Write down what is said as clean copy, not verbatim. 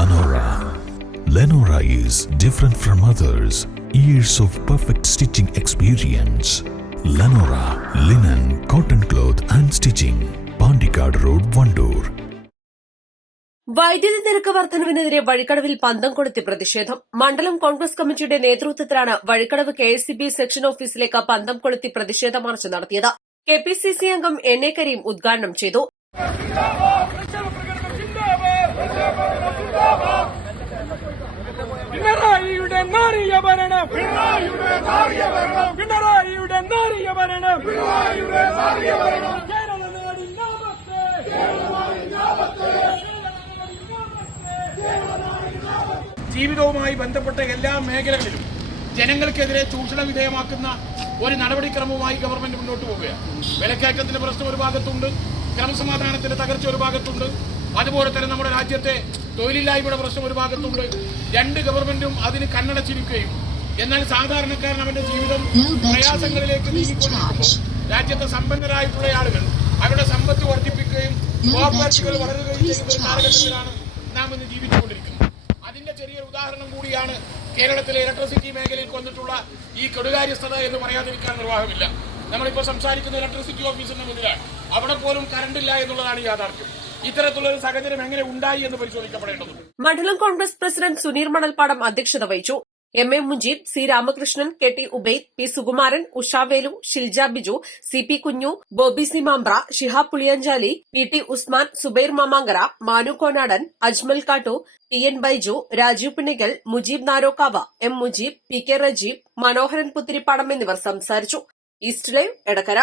Lenora. Lenora is different from others. Years of perfect stitching experience. Lenora, linen, cotton cloth and stitching. Pandikad Road, Vandoor. വൈദ്യുതി നിരക്ക് വർധനവിനെതിരെ വഴിക്കടവിൽ പന്തം കൊളുത്തി പ്രതിഷേധം. മണ്ഡലം കോൺഗ്രസ് കമ്മിറ്റിയുടെ നേതൃത്വത്തിലാണ് വഴിക്കടവ് KSEB സെക്ഷൻ ഓഫീസിലേക്ക് പന്തം കൊളുത്തി പ്രതിഷേധ മാർച്ച് നടത്തിയത്. KPCC അംഗം NA കരീം ഉദ്ഘാടനം ചെയ്തു. പിണറായിയുടെ നാറിയ ഭരണം, പിണറായിയുടെ നാറിയ ഭരണം, പിണറായിയുടെ നാറിയ ഭരണം, പിണറായിയുടെ നാറിയ ഭരണം, കേരള നാടിനാപത്ത്, കേരള നാടിനാപത്ത്, ജീവിതവുമായി ബന്ധപ്പെട്ട എല്ലാ മേഖലകളിലും ജനങ്ങൾക്കെതിരെ ചൂഷണ വിധേയമാക്കുന്ന ഒരു നടപടിക്രമവുമായി ഗവൺമെന്റ് മുന്നോട്ട് പോവുകയാണ്. വിലക്കയറ്റത്തിന്റെ പ്രശ്നം ഒരു ഭാഗത്തുണ്ട്, ക്രമസമാധാനത്തിന്റെ തകർച്ച ഒരു ഭാഗത്തുണ്ട്, അതുപോലെ തന്നെ നമ്മുടെ രാജ്യത്തെ തൊഴിലില്ലായ്മയുടെ പ്രശ്നം ഒരു ഭാഗത്തുണ്ട്. രണ്ട് ഗവൺമെന്റും അതിന് കണ്ണടച്ചിരിക്കുകയും എന്നാൽ സാധാരണക്കാരൻ അവന്റെ ജീവിതം പ്രയാസങ്ങളിലേക്ക് നീങ്ങിക്കൊണ്ടിരിക്കുമ്പോൾ രാജ്യത്തെ സമ്പന്നരായിട്ടുള്ള ആളുകൾ അവരുടെ സമ്പത്ത് വർദ്ധിപ്പിക്കുകയും കോർപ്പറേറ്റുകൾ വളരുകയും ചെയ്യുന്ന ഒരു കാലഘട്ടത്തിലാണ് നാം ഇന്ന് ജീവിച്ചുകൊണ്ടിരിക്കുന്നത്. അതിന്റെ ചെറിയൊരു ഉദാഹരണം കൂടിയാണ് കേരളത്തിലെ ഇലക്ട്രിസിറ്റി മേഖലയിൽ വന്നിട്ടുള്ള ഈ കെടുകാര്യസ്ഥത എന്ന് പറയാതിരിക്കാൻ നിർവാഹമില്ല. നമ്മളിപ്പോൾ സംസാരിക്കുന്ന ഇലക്ട്രിസിറ്റി ഓഫീസിന്റെ മുന്നിലാണ്. അവിടെ പോലും കറണ്ടില്ല എന്നുള്ളതാണ് യാഥാർത്ഥ്യം. ഇത്തരത്തിലുള്ള ഒരു സാഹചര്യം എങ്ങനെ ഉണ്ടായി എന്ന് പരിശോധിക്കപ്പെടേണ്ടതുണ്ട്. മണ്ഡലം കോൺഗ്രസ് പ്രസിഡന്റ് സുനീർ മണൽപ്പാടം അധ്യക്ഷത വഹിച്ചു. MA Mujeeb, C Ramakrishnan, KT Ubaid, P Sukumaran, ഉഷാവേലു, Shilja Biju, CP കുഞ്ഞു, ബോബി സി മാമ്പ്ര, ഷിഹാബ് പുളിയഞ്ചാലി, PT ഉസ്മാൻ, സുബൈർ മാമാങ്കര, മാനു കോനാടൻ, അജ്മൽ കാട്ടു, TN Baiju, Rajeev പിണികൽ, Mujeeb നാരോക്കാവ, M Mujeeb, PK Rajeeb, മനോഹരൻ പുത്തിരിപ്പാടം എന്നിവർ സംസാരിച്ചു. East live Edakkara.